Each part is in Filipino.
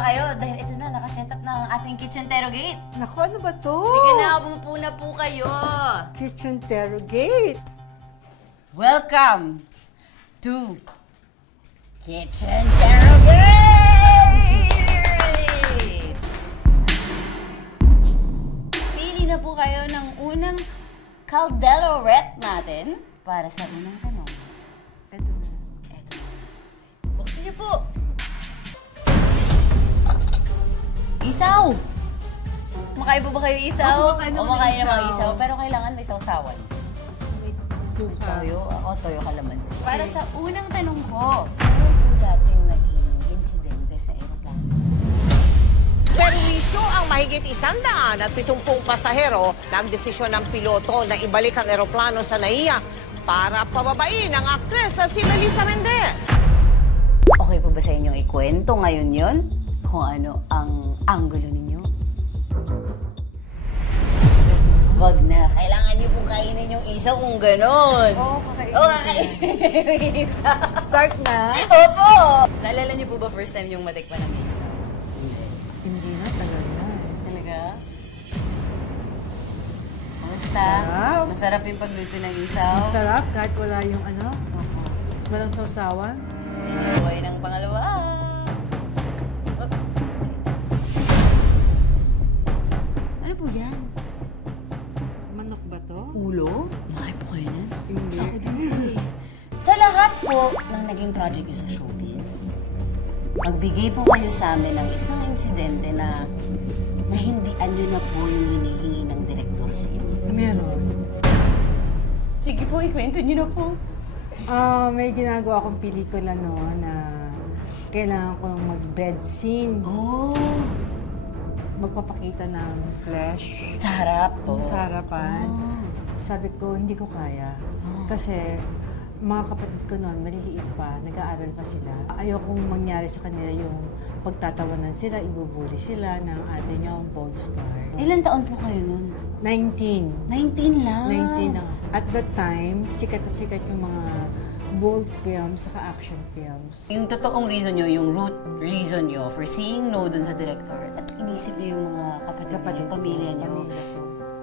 ba kayo? Dahil ito na, nakaset up na ang ating Kitchen Terrogate. Naku, ano ba to? Sige na, umupo na po kayo. Kitchen Terrogate. Welcome to Kitchen Terrogate! Pili na po kayo ng unang Caldero Ret natin para sa unang tanong. Ito na. Ito. Buksan niyo po. Isaw! Kumakain po ba kayo isaw? Kumakain o naman makain ng ng mga isaw. isaw, pero kailangan may sausawan. May suka. Toyo? Ako, toyo kalamansi. Para sa unang tanong ko, ano po dating naging insidente sa aeroplano? Perwisyo ang mahigit 170 pasahero nagdesisyon ng piloto na ibalik ang eroplano sa NAIA para pababain ang aktres na si Melissa Mendez. Okay po ba sa inyong ikwento ngayon yon? Kung ano ang anggulo ninyo? Wag na. Kailangan niyo pong kainin yung isaw kung gano'n. Oo, kakainin. Oo, kakainin yung isaw. Start na? Opo! Naalala niyo po ba first time yung matikman ng isaw? Hindi na, tagal na. Talaga? Kamusta? Sarap. Masarap yung pagluto ng isaw? Sarap kahit wala yung ano, Opo. walang sausawan. Tinibuhay ng pangalawa. Oh. Ano po yan? Manok ba to? Ulo? Bakit po kayo na? Hindi. Ako din po eh. Sa lahat po ng naging project nyo sa showbiz, magbigay po kayo sa amin ng isang insidente na hindian nyo na po yung hinihingi ng direktor sa inyo. Meron. Sige po, ikwento nyo na po. May ginagawa akong pelikula no na kailangan kong mag-bed scene. Oh, Magpapakita ng flesh. sa harap po. Sa harapan. Oh. Sabi ko, hindi ko kaya. Kasi mga kapatid ko noon, maliliit pa, nag-aaral pa sila. Ayokong mangyari sa kanila yung pagtatawanan sila, ibubuli sila ng ate niya, Bold Star. Ilan taon po kayo nun? 19. 19 lang. 19 lang. At that time, sikat na sikat yung mga bold films, saka action films. Yung totoong reason nyo, yung root reason nyo for saying no dun sa director at inisip nyo yung mga kapatid nyo, pamilya nyo.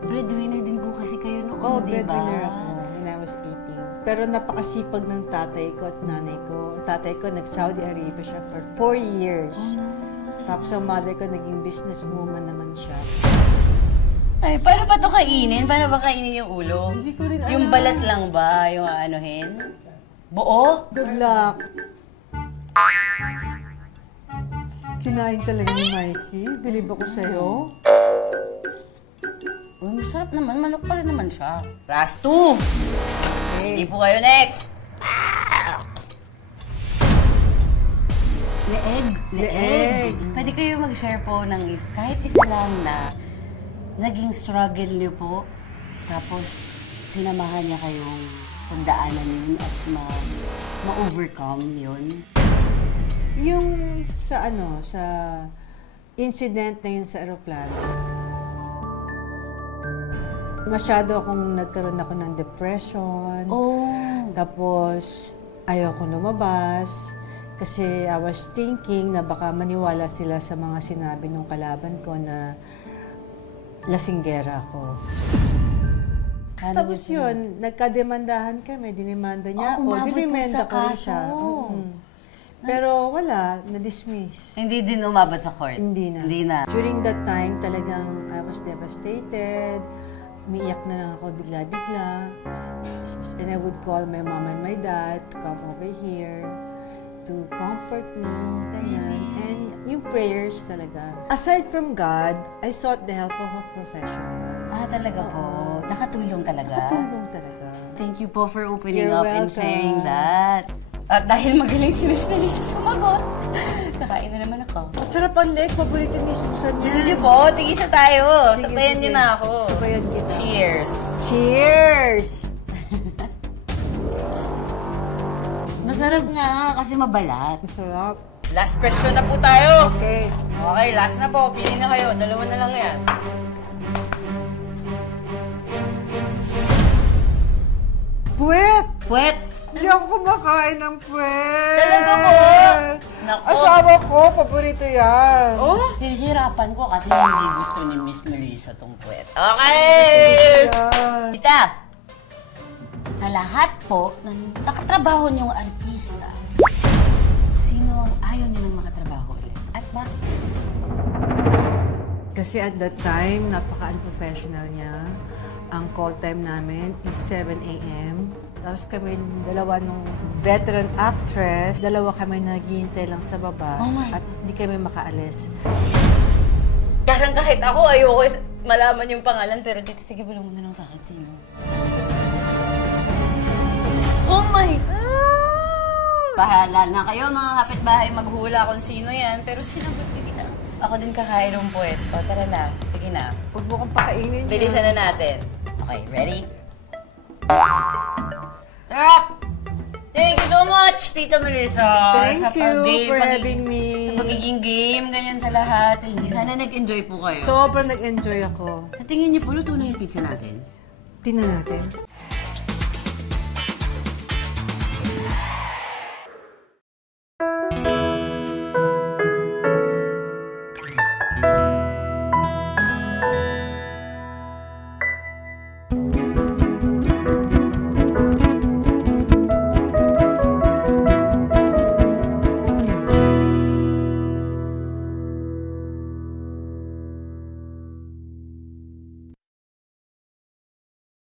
Breadwinner din po kasi kayo noon, Oh, di ba? breadwinner ako when I was 18. Pero napakasipag ng tatay ko at nanay ko. Tatay ko nag-Saudi Arabia siya for 4 years. Tapos ang mother ko naging businesswoman naman siya. Ay, paano ba ito kainin? Paano ba kainin yung ulo? Hindi ko rin alam. Yung balat lang ba? Yung aanohin? Buo? Good luck! Kinain talaga ni Mikey. Bilib ako sa'yo. Uy, masarap naman. Manok pa rin naman siya. Last 2! Hindi po kayo next! Leeg. Leeg. Pwede kayo mag-share po ng kahit isa lang na naging struggle niyo po, tapos sinamahan niya kayong pagdaanan yun at ma-overcome yun. Yung sa sa incident na yun sa aeroplano, masyado nagkaroon ako ng depression. Oh. Tapos, ayaw kong lumabas. Kasi I was thinking na baka maniwala sila sa mga sinabi ng kalaban ko na lasinggera ako. Tapos yun, nagkademandahan kami. Dinimanda niya ako. Umabot po Dinimanda sa ko rin kaso. siya. Pero wala, na-dismiss. Hindi din umabot sa court? Hindi na. Hindi na. During that time, talagang I was devastated. Umiiyak na lang ako bigla-bigla. And I would call my mom and my dad to come over here to comfort me, ganyan. And yung prayers talaga. Aside from God, I sought the help of a professional. Ah, talaga po. Nakatulong talaga? Nakatulong talaga. Thank you po for opening You're up and welcome. sharing that. At dahil magaling si Miss Melissa sumagot, kakain na naman ako. Masarap ang leg. Paborito ni Susan yan. Gusto niyo po? Tigisa tayo. Sige, Sabayan sige. niyo na ako. Sabayan kita. Cheers! Cheers! Masarap nga kasi mabalat. Masarap. Last question na po tayo. Okay. Okay, last na po. Pili na kayo. Dalawa na lang yan. Puwet! Puwet! Hindi ako kumakain ng puwet. Talaga po? Naku, Asawa asawa ko. Paborito yan. Oh? Hihirapan ko kasi hindi gusto ni Miss Melissa tong puwet. Okay! Yan. Tita, sa lahat po ng nakatrabaho niyong artista, sino ang ayaw niyo nang makatrabaho ulit? At bakit? Kasi at that time, napaka-unprofessional niya. Ang call time namin is 7 a.m. Tapos kami dalawa nung veteran actress, dalawa kami naghihintay lang sa baba Oh my. at hindi kami makaalis. Parang kahit ako, ayoko malaman yung pangalan, pero tita, sige, bulong mo na lang sa akin sino. Oh my God! Bahala na kayo, mga kapitbahay, maghula kung sino yan, pero sinagot ko kita. Ako din kakain ng puwet. O, tara na. Sige na. Huwag mo kang pakainin niya. Bilisan na natin. Okay, ready? Sarap! Thank you so much, Tita Melissa. Thank you for having me. Sa pagiging game, ganyan sa lahat. Hindi, sana nag-enjoy po kayo. Sobrang nag-enjoy ako. Sa tingin niyo po, luto na yung pizza natin? Tingnan natin.